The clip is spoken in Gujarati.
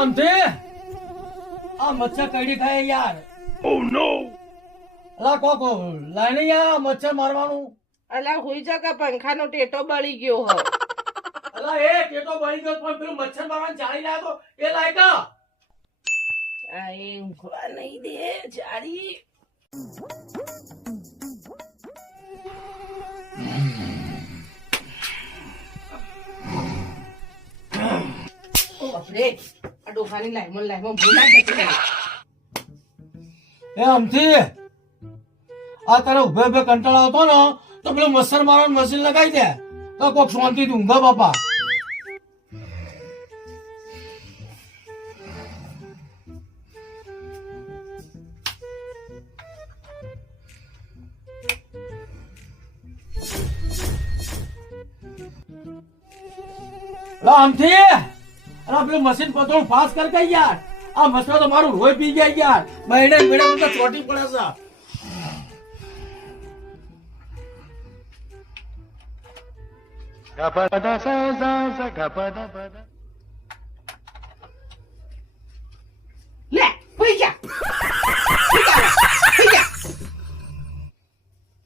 આમથી આ મચ્છર કઈડી ખાય યાર. ઓ નો. અલા કોકો લાઈને યાર મચ્છર મારવાનું. અલા હુઈ જા કે પંખાનો ટેટો બળી ગયો હો. અલા એ ટેટો બળી ગયો પણ પેલું મચ્છર મારવાનું જાળી લાયો તો એ લાયકા. આ એ ઊંઘવા નહીં દે જાડી. ઓ બાપરે આ ડોફાની લાઈમો ભૂલા જતી રહી. એ આમથી આ તારે ઉભે ઉભે કંટાળો આવતો ને તો પેલું મચ્છર મારવાનું મશીન લગાવી દે તો કોક શાંતિથી ઊંઘે બાપા. આમથી અરે પેલું મશીન પતોડ પાસ કર કે યાર. આ મચ્છર તો મારું રોય પી ગયા યાર. મહિને મહિને મને ચોટી પડે છે. Gapada sa sa sa gapada pada.